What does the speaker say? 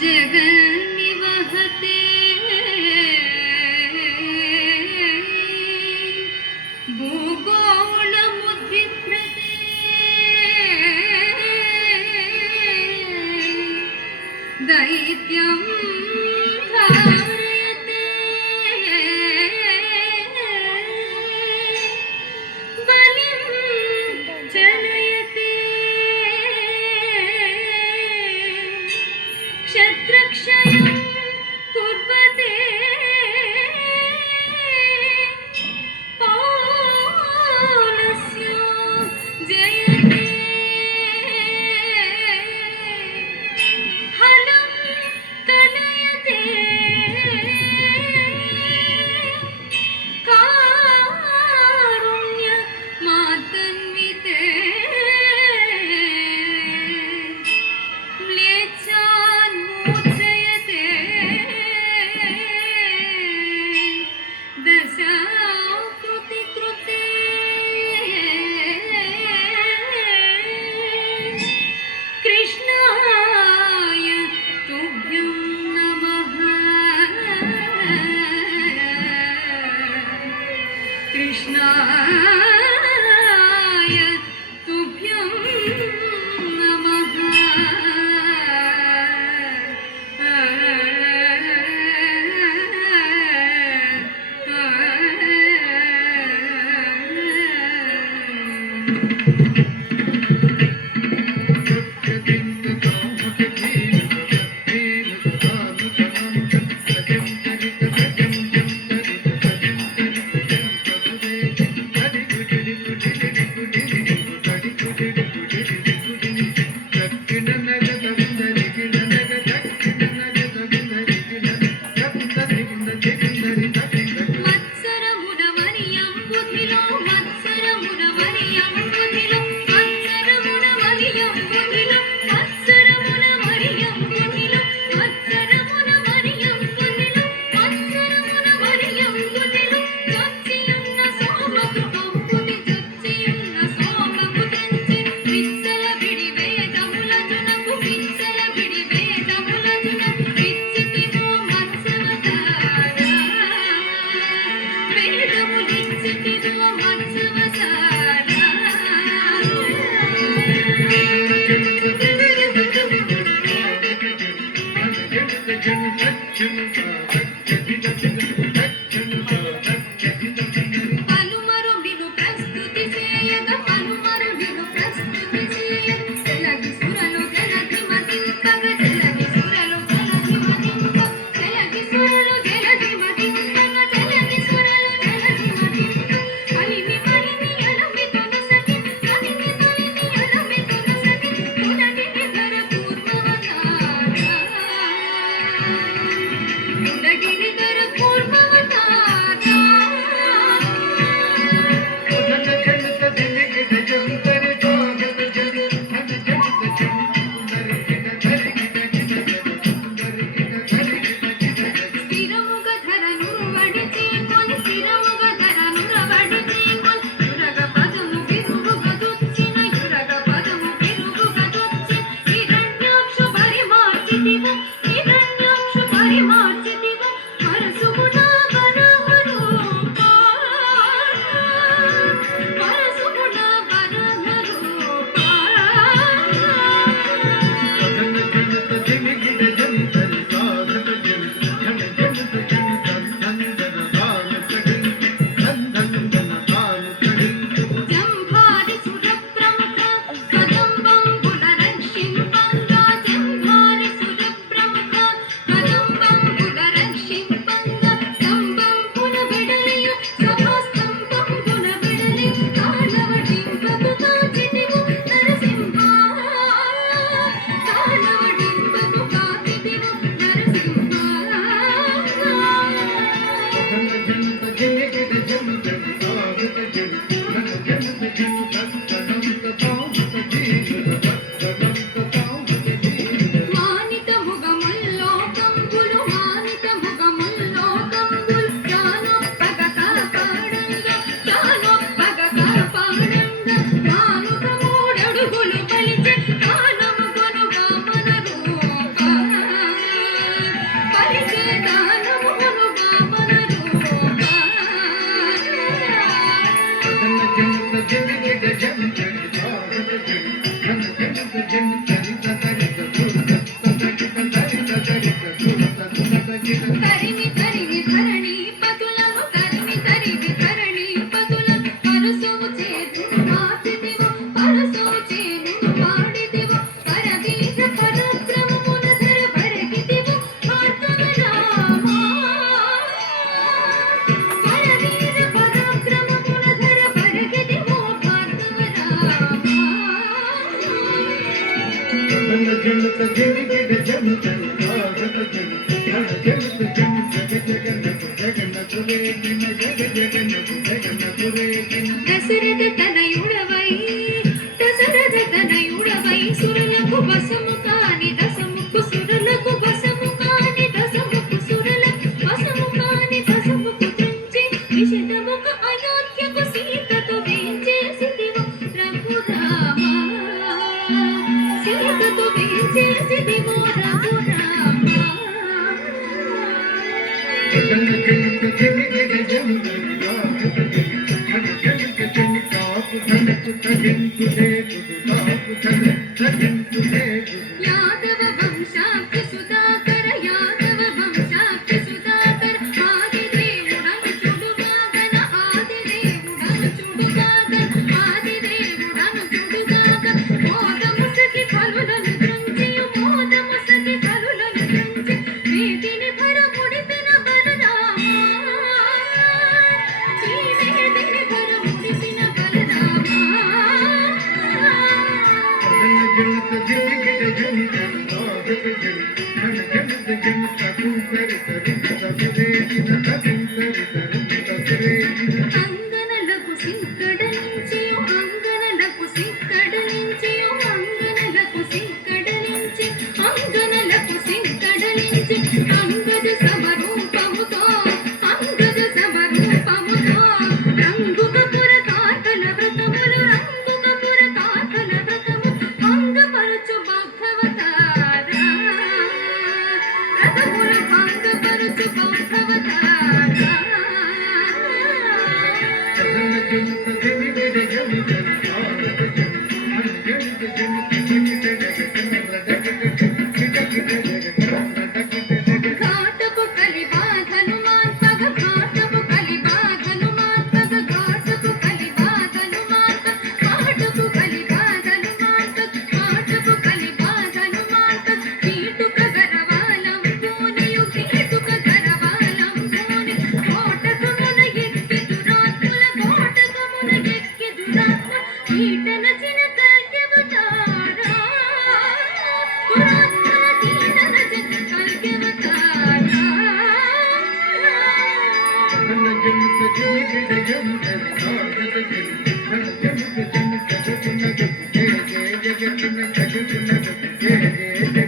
जगन्निवहते भूगोलमुद्विभ्रते दैत्यं धारयते बलिं जनयते क्षत्रक्षयं कुर्वते पौलस्य जयते हलं कलयते कारुण्यमातन्विते म्लेच्छान् मोचयते दशाकृतिकृते कृष्णाय तुभ्यं नमः कृष्णाय तुभ्यं नमः తరిమి తరిమి ధరణి పతులను తరిమి తరిమి ధరణి పతులను పరసము చేతును మాచితివు పరసము చేను పాడితివు పరదీస పరక్రమమున ధర పరగితివు భార్గవ రామా పరదీస పరక్రమమున ధర పరగితివు భార్గవ రామా దశరథ తనయుడవై దశరథ తనయుడవై సురులకు వశము కాని దశముకు సురులకు వశము కాని దశముకు సురులకు వశము కాని దశముకు త్రుంచి విషదముకు అయోధ్యకు సీతతో వేంచేసిదివు రఘురామ సీతతో వేంచేసిదివు రఘురామ యాదవ వంశాఖ్య సుధాకర యాదవ వంశాఖ్య సుధాకర ఆదిదేవుడను చుడుగాగన ఆదిదేవుడను చుడుగాగన ఆదిదేవుడను చుడుగాగ మోదముసకి ఫలులను త్రుంచియు మోదముసకి ఫలులను త్రుంచి వేదిని భరముడిపిన బలరామా ఈ వేదిని భరముడిపిన బలరామా అంగనలకు సిక్కడలించియు అంగనలకు సిక్కడలించియు అంగనలకు సిక్కడలించి అంగనలకు సిక్కడలించి అంగద సమరూపముతో అంగద సమరూపముతో రంగుక పురకాకల వ్రతములు రంగుక పురకాకల వ్రతము భంగపరచు భగవతారా వ్రతములు భంగపరచు భగవతారా ఘాటపు కలిబాధను మాన్పగ ఘాటపు కలిబాధను మాన్పగ ఘాటపు కలిబాధను మాన్పగ ఘాటపు కలిబాధను మాన్పగ ఘాటపు కలిబాధను మాన్పగ కీటుక గరవాలం పూనియు కీటుక గరవాలం పూని కోటకమున ఎక్కి దురాత్ముల కోటకమున ఎక్కి దురాత్ముల కీటన చిన కల్కెవతారా దురాత్ముల కీటన చిన కల్కెవతారా జయ